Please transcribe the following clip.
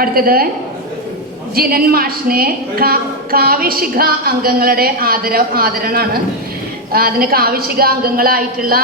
അടുത്തത്. ജിനൻ മാഷിനെ കാവ്യശിഖ അംഗങ്ങളുടെ ആദര ആദരണാണ്. അതിന് കാവ്യശിഖ അംഗങ്ങളായിട്ടുള്ള